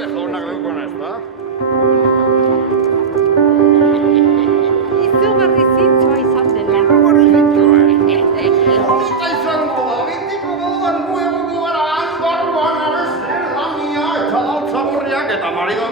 alkate jaunak leukona ez da? Izugarri zintzoa izan dela. Izugarri zintzoa, Horreta izango da, betiko moduan gu egongo gara han barruan abesten lamia eta altzaborriak eta marido